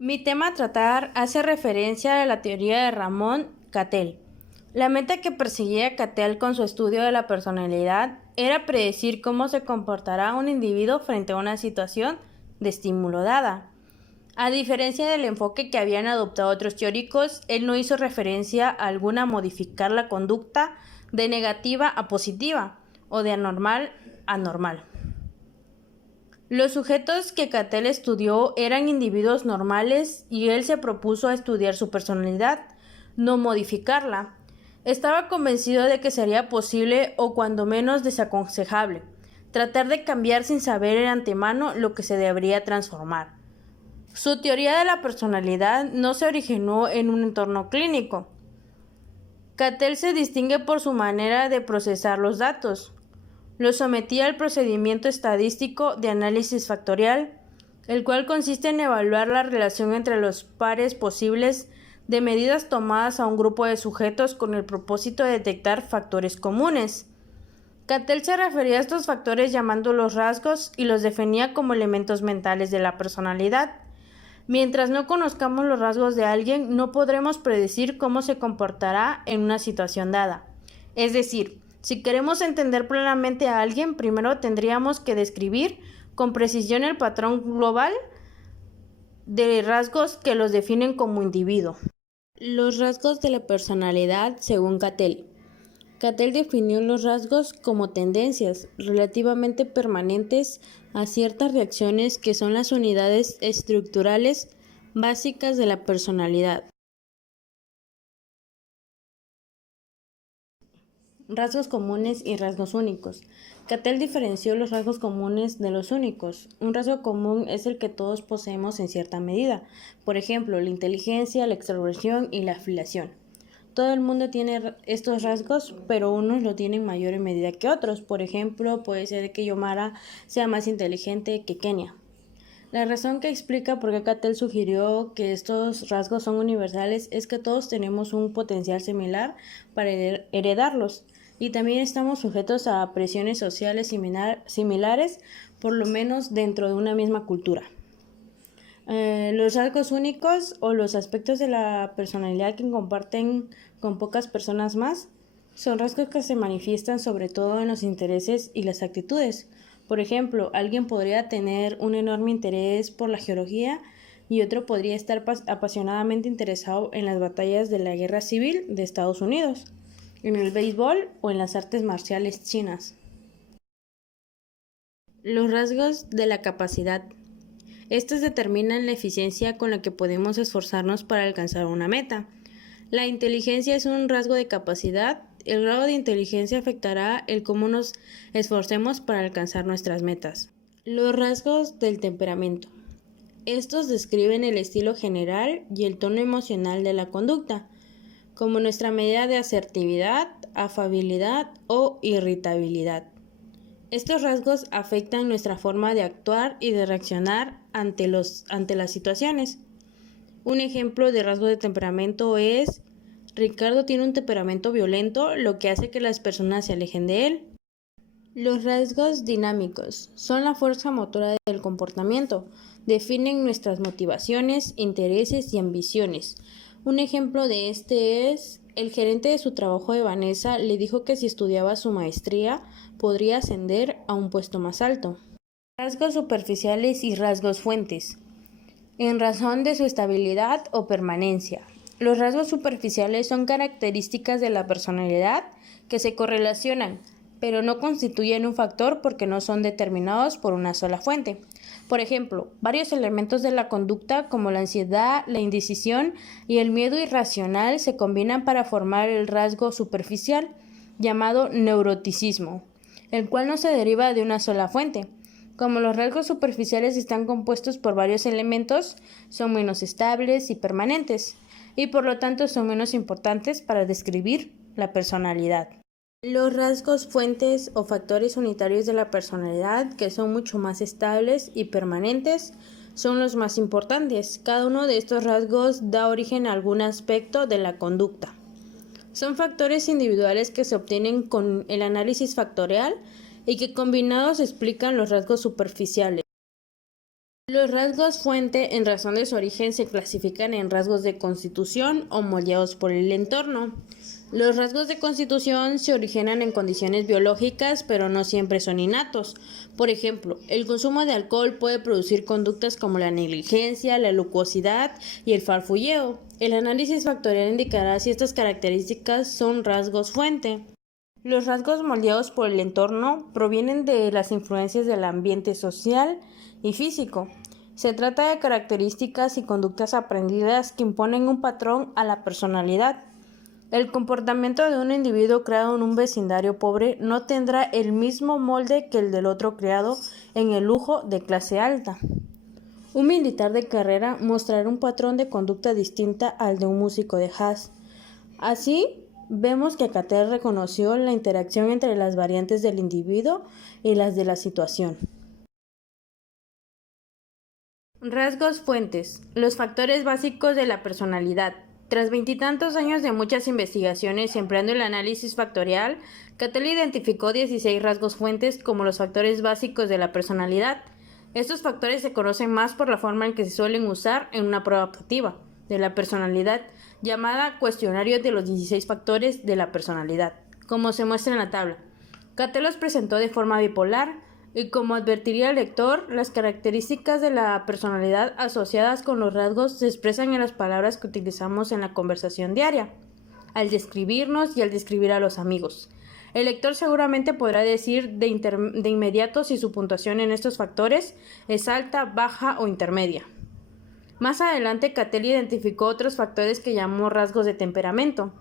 Mi tema a tratar hace referencia a la teoría de Ramón Cattell. La meta que perseguía Cattell con su estudio de la personalidad era predecir cómo se comportará un individuo frente a una situación de estímulo dada. A diferencia del enfoque que habían adoptado otros teóricos, él no hizo referencia alguna a modificar la conducta de negativa a positiva o de anormal a normal. Los sujetos que Cattell estudió eran individuos normales y él se propuso a estudiar su personalidad, no modificarla. Estaba convencido de que sería posible o cuando menos desaconsejable tratar de cambiar sin saber de antemano lo que se debería transformar. Su teoría de la personalidad no se originó en un entorno clínico. Cattell se distingue por su manera de procesar los datos. Lo sometía al procedimiento estadístico de análisis factorial, el cual consiste en evaluar la relación entre los pares posibles de medidas tomadas a un grupo de sujetos con el propósito de detectar factores comunes. Cattell se refería a estos factores llamándolos rasgos y los definía como elementos mentales de la personalidad. Mientras no conozcamos los rasgos de alguien, no podremos predecir cómo se comportará en una situación dada. Es decir, si queremos entender plenamente a alguien, primero tendríamos que describir con precisión el patrón global de rasgos que los definen como individuo. Los rasgos de la personalidad según Cattell. Cattell definió los rasgos como tendencias relativamente permanentes a ciertas reacciones que son las unidades estructurales básicas de la personalidad. Rasgos comunes y rasgos únicos. Cattell diferenció los rasgos comunes de los únicos. Un rasgo común es el que todos poseemos en cierta medida, por ejemplo, la inteligencia, la extroversión y la afiliación. Todo el mundo tiene estos rasgos, pero unos lo tienen mayor en medida que otros. Por ejemplo, puede ser que Yomara sea más inteligente que Kenia. La razón que explica por qué Cattell sugirió que estos rasgos son universales es que todos tenemos un potencial similar para heredarlos y también estamos sujetos a presiones sociales similares, por lo menos dentro de una misma cultura. Los rasgos únicos o los aspectos de la personalidad que comparten con pocas personas más son rasgos que se manifiestan sobre todo en los intereses y las actitudes. Por ejemplo, alguien podría tener un enorme interés por la geología y otro podría estar apasionadamente interesado en las batallas de la guerra civil de Estados Unidos, en el béisbol o en las artes marciales chinas. Los rasgos de la capacidad. Estos determinan la eficiencia con la que podemos esforzarnos para alcanzar una meta. La inteligencia es un rasgo de capacidad. El grado de inteligencia afectará el cómo nos esforcemos para alcanzar nuestras metas. Los rasgos del temperamento. Estos describen el estilo general y el tono emocional de la conducta, como nuestra medida de asertividad, afabilidad o irritabilidad. Estos rasgos afectan nuestra forma de actuar y de reaccionar ante las situaciones. Un ejemplo de rasgo de temperamento es: Ricardo tiene un temperamento violento, lo que hace que las personas se alejen de él. Los rasgos dinámicos son la fuerza motora del comportamiento. Definen nuestras motivaciones, intereses y ambiciones. Un ejemplo de este es: el gerente de su trabajo de Vanessa le dijo que si estudiaba su maestría podría ascender a un puesto más alto. Rasgos superficiales y rasgos fuentes. En razón de su estabilidad o permanencia. Los rasgos superficiales son características de la personalidad que se correlacionan, pero no constituyen un factor porque no son determinados por una sola fuente. Por ejemplo, varios elementos de la conducta como la ansiedad, la indecisión y el miedo irracional se combinan para formar el rasgo superficial llamado neuroticismo, el cual no se deriva de una sola fuente. Como los rasgos superficiales están compuestos por varios elementos, son menos estables y permanentes, y por lo tanto son menos importantes para describir la personalidad. Los rasgos fuentes o factores unitarios de la personalidad, que son mucho más estables y permanentes, son los más importantes. Cada uno de estos rasgos da origen a algún aspecto de la conducta. Son factores individuales que se obtienen con el análisis factorial y que combinados explican los rasgos superficiales. Los rasgos fuente, en razón de su origen, se clasifican en rasgos de constitución o moldeados por el entorno. Los rasgos de constitución se originan en condiciones biológicas, pero no siempre son innatos. Por ejemplo, el consumo de alcohol puede producir conductas como la negligencia, la locuacidad y el farfulleo. El análisis factorial indicará si estas características son rasgos fuente. Los rasgos moldeados por el entorno provienen de las influencias del ambiente social y físico. Se trata de características y conductas aprendidas que imponen un patrón a la personalidad. El comportamiento de un individuo creado en un vecindario pobre no tendrá el mismo molde que el del otro creado en el lujo de clase alta. Un militar de carrera mostrará un patrón de conducta distinta al de un músico de jazz. Así, vemos que Cattell reconoció la interacción entre las variantes del individuo y las de la situación. Rasgos fuentes. Los factores básicos de la personalidad. Tras veintitantos años de muchas investigaciones empleando el análisis factorial, Cattell identificó 16 rasgos fuentes como los factores básicos de la personalidad. Estos factores se conocen más por la forma en que se suelen usar en una prueba objetiva de la personalidad, llamada Cuestionario de los 16 factores de la personalidad, como se muestra en la tabla. Cattell los presentó de forma bipolar, y como advertiría el lector, las características de la personalidad asociadas con los rasgos se expresan en las palabras que utilizamos en la conversación diaria, al describirnos y al describir a los amigos. El lector seguramente podrá decir de inmediato si su puntuación en estos factores es alta, baja o intermedia. Más adelante, Cattell identificó otros factores que llamó rasgos de temperamento,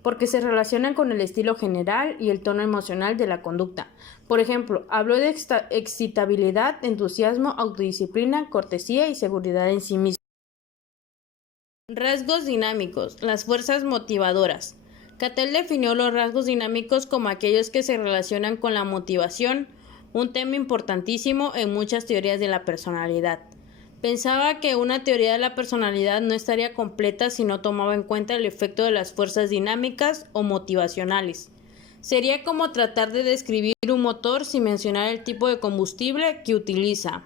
porque se relacionan con el estilo general y el tono emocional de la conducta. Por ejemplo, habló de excitabilidad, entusiasmo, autodisciplina, cortesía y seguridad en sí mismo. Rasgos dinámicos, las fuerzas motivadoras. Cattell definió los rasgos dinámicos como aquellos que se relacionan con la motivación, un tema importantísimo en muchas teorías de la personalidad. Pensaba que una teoría de la personalidad no estaría completa si no tomaba en cuenta el efecto de las fuerzas dinámicas o motivacionales. Sería como tratar de describir un motor sin mencionar el tipo de combustible que utiliza.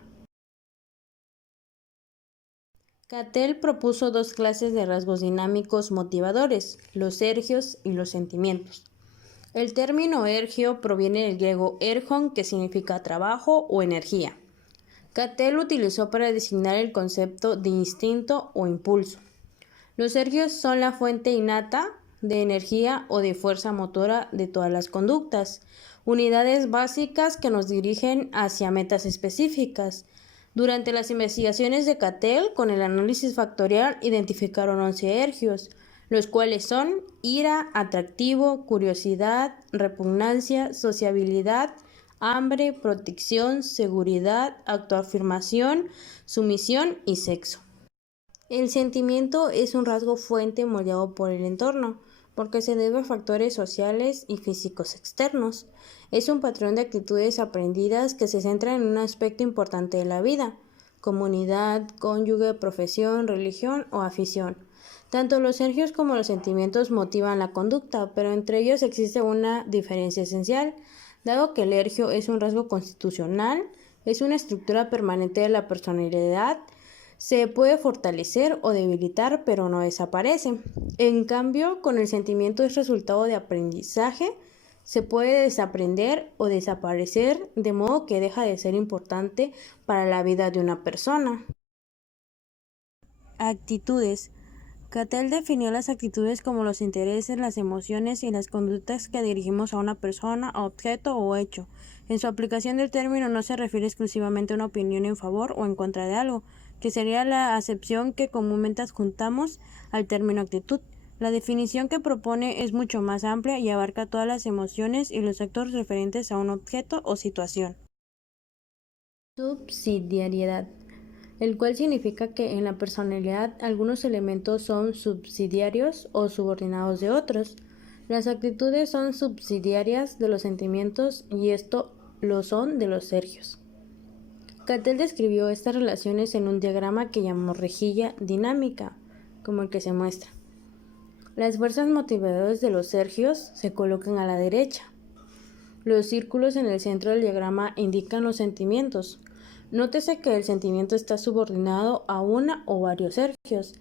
Cattell propuso dos clases de rasgos dinámicos motivadores, los ergios y los sentimientos. El término ergio proviene del griego ergon, que significa trabajo o energía. Cattell utilizó para designar el concepto de instinto o impulso. Los ergios son la fuente innata de energía o de fuerza motora de todas las conductas, unidades básicas que nos dirigen hacia metas específicas. Durante las investigaciones de Cattell, con el análisis factorial, identificaron 11 ergios, los cuales son ira, atractivo, curiosidad, repugnancia, sociabilidad, hambre, protección, seguridad, autoafirmación, sumisión y sexo. El sentimiento es un rasgo fuente moldeado por el entorno, porque se debe a factores sociales y físicos externos. Es un patrón de actitudes aprendidas que se centra en un aspecto importante de la vida: comunidad, cónyuge, profesión, religión o afición. Tanto los ergios como los sentimientos motivan la conducta, pero entre ellos existe una diferencia esencial. Dado que el ergio es un rasgo constitucional, es una estructura permanente de la personalidad, se puede fortalecer o debilitar, pero no desaparece. En cambio, con el sentimiento es resultado de aprendizaje, se puede desaprender o desaparecer, de modo que deja de ser importante para la vida de una persona. Actitudes. Cattell definió las actitudes como los intereses, las emociones y las conductas que dirigimos a una persona, objeto o hecho. En su aplicación del término no se refiere exclusivamente a una opinión en favor o en contra de algo, que sería la acepción que comúnmente adjuntamos al término actitud. La definición que propone es mucho más amplia y abarca todas las emociones y los actos referentes a un objeto o situación. Subsidiariedad, el cual significa que en la personalidad algunos elementos son subsidiarios o subordinados de otros. Las actitudes son subsidiarias de los sentimientos y esto lo son de los ergios. Cattell describió estas relaciones en un diagrama que llamó rejilla dinámica, como el que se muestra. Las fuerzas motivadoras de los ergios se colocan a la derecha. Los círculos en el centro del diagrama indican los sentimientos. Nótese que el sentimiento está subordinado a una o varios Sergios.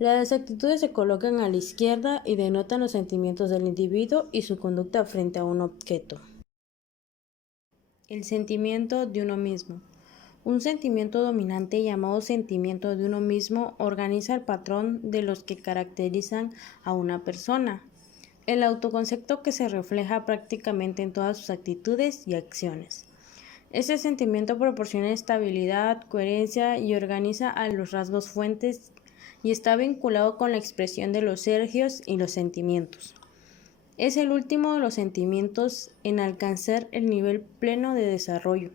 Las actitudes se colocan a la izquierda y denotan los sentimientos del individuo y su conducta frente a un objeto. El sentimiento de uno mismo. Un sentimiento dominante llamado sentimiento de uno mismo organiza el patrón de los que caracterizan a una persona. El autoconcepto que se refleja prácticamente en todas sus actitudes y acciones. Ese sentimiento proporciona estabilidad, coherencia y organiza a los rasgos fuentes y está vinculado con la expresión de los sergios y los sentimientos. Es el último de los sentimientos en alcanzar el nivel pleno de desarrollo.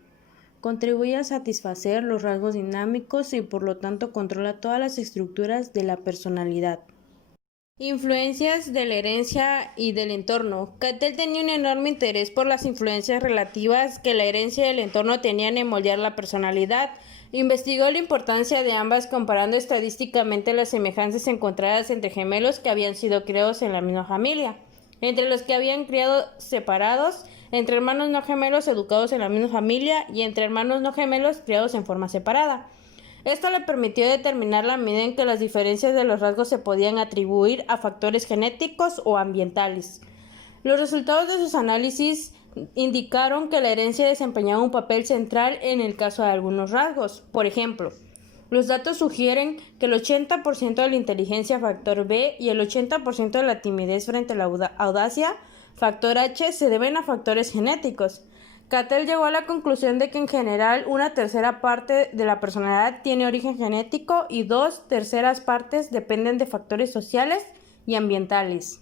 Contribuye a satisfacer los rasgos dinámicos y por lo tanto controla todas las estructuras de la personalidad. Influencias de la herencia y del entorno. Cattell tenía un enorme interés por las influencias relativas que la herencia y el entorno tenían en moldear la personalidad. Investigó la importancia de ambas comparando estadísticamente las semejanzas encontradas entre gemelos que habían sido criados en la misma familia, entre los que habían criado separados, entre hermanos no gemelos educados en la misma familia y entre hermanos no gemelos criados en forma separada. Esto le permitió determinar la medida en que las diferencias de los rasgos se podían atribuir a factores genéticos o ambientales. Los resultados de sus análisis indicaron que la herencia desempeñaba un papel central en el caso de algunos rasgos. Por ejemplo, los datos sugieren que el 80% de la inteligencia factor B y el 80% de la timidez frente a la audacia factor H se deben a factores genéticos. Cattell llegó a la conclusión de que en general una tercera parte de la personalidad tiene origen genético y 2/3 partes dependen de factores sociales y ambientales.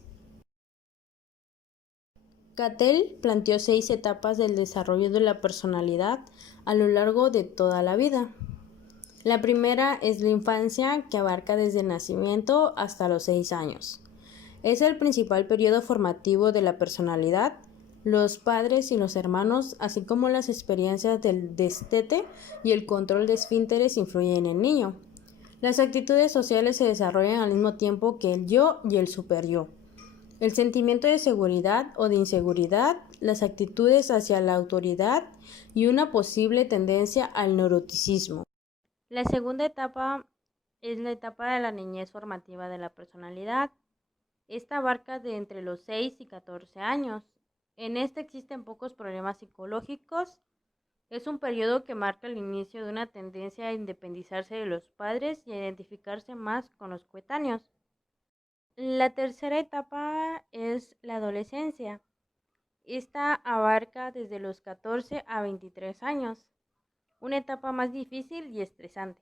Cattell planteó 6 etapas del desarrollo de la personalidad a lo largo de toda la vida. La primera es la infancia, que abarca desde el nacimiento hasta los 6 años. Es el principal periodo formativo de la personalidad. Los padres y los hermanos, así como las experiencias del destete y el control de esfínteres influyen en el niño. Las actitudes sociales se desarrollan al mismo tiempo que el yo y el superyo. El sentimiento de seguridad o de inseguridad, las actitudes hacia la autoridad y una posible tendencia al neuroticismo. La segunda etapa es la etapa de la niñez formativa de la personalidad. Esta abarca de entre los 6 y 14 años. En esta existen pocos problemas psicológicos. Es un periodo que marca el inicio de una tendencia a independizarse de los padres y a identificarse más con los coetáneos. La tercera etapa es la adolescencia. Esta abarca desde los 14 a 23 años, una etapa más difícil y estresante.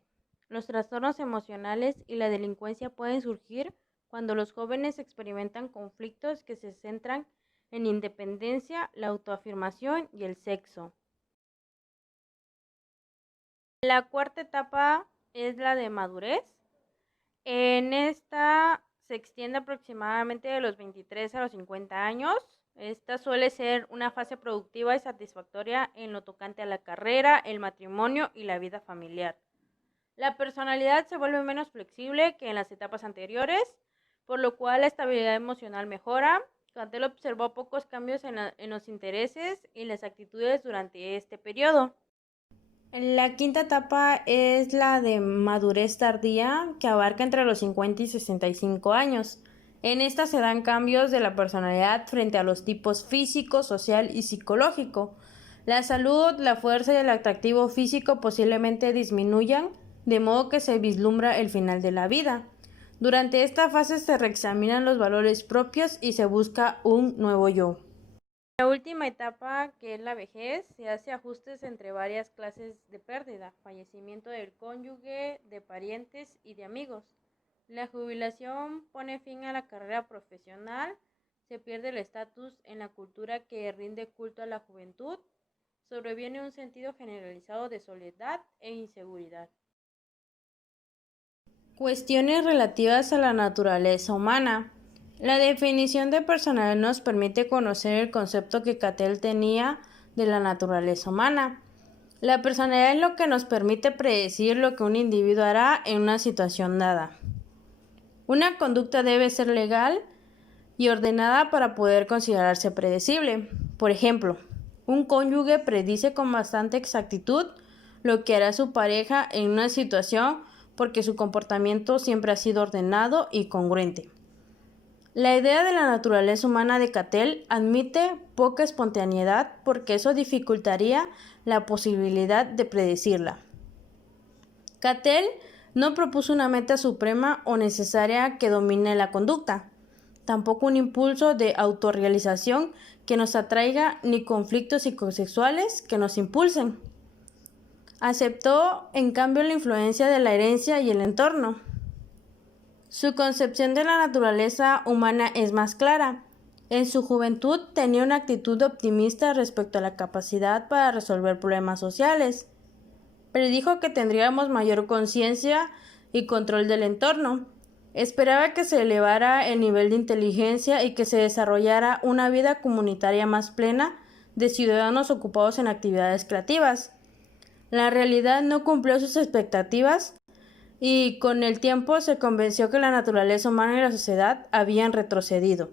Los trastornos emocionales y la delincuencia pueden surgir cuando los jóvenes experimentan conflictos que se centran en independencia, la autoafirmación y el sexo. La cuarta etapa es la de madurez. En esta se extiende aproximadamente de los 23 a los 50 años. Esta suele ser una fase productiva y satisfactoria en lo tocante a la carrera, el matrimonio y la vida familiar. La personalidad se vuelve menos flexible que en las etapas anteriores, por lo cual la estabilidad emocional mejora. Cattell observó pocos cambios en los intereses y las actitudes durante este periodo. La quinta etapa es la de madurez tardía, que abarca entre los 50 y 65 años. En esta se dan cambios de la personalidad frente a los tipos físico, social y psicológico. La salud, la fuerza y el atractivo físico posiblemente disminuyan, de modo que se vislumbra el final de la vida. Durante esta fase se reexaminan los valores propios y se busca un nuevo yo. La última etapa, que es la vejez, se hace ajustes entre varias clases de pérdida, fallecimiento del cónyuge, de parientes y de amigos. La jubilación pone fin a la carrera profesional, se pierde el estatus en la cultura que rinde culto a la juventud, sobreviene un sentido generalizado de soledad e inseguridad. Cuestiones relativas a la naturaleza humana. La definición de personalidad nos permite conocer el concepto que Cattell tenía de la naturaleza humana. La personalidad es lo que nos permite predecir lo que un individuo hará en una situación dada. Una conducta debe ser legal y ordenada para poder considerarse predecible. Por ejemplo, un cónyuge predice con bastante exactitud lo que hará su pareja en una situación porque su comportamiento siempre ha sido ordenado y congruente. La idea de la naturaleza humana de Cattell admite poca espontaneidad porque eso dificultaría la posibilidad de predecirla. Cattell no propuso una meta suprema o necesaria que domine la conducta, tampoco un impulso de autorrealización que nos atraiga ni conflictos psicosexuales que nos impulsen. Aceptó, en cambio, la influencia de la herencia y el entorno. Su concepción de la naturaleza humana es más clara. En su juventud tenía una actitud optimista respecto a la capacidad para resolver problemas sociales. Predijo que tendríamos mayor conciencia y control del entorno. Esperaba que se elevara el nivel de inteligencia y que se desarrollara una vida comunitaria más plena de ciudadanos ocupados en actividades creativas. La realidad no cumplió sus expectativas y con el tiempo se convenció que la naturaleza humana y la sociedad habían retrocedido.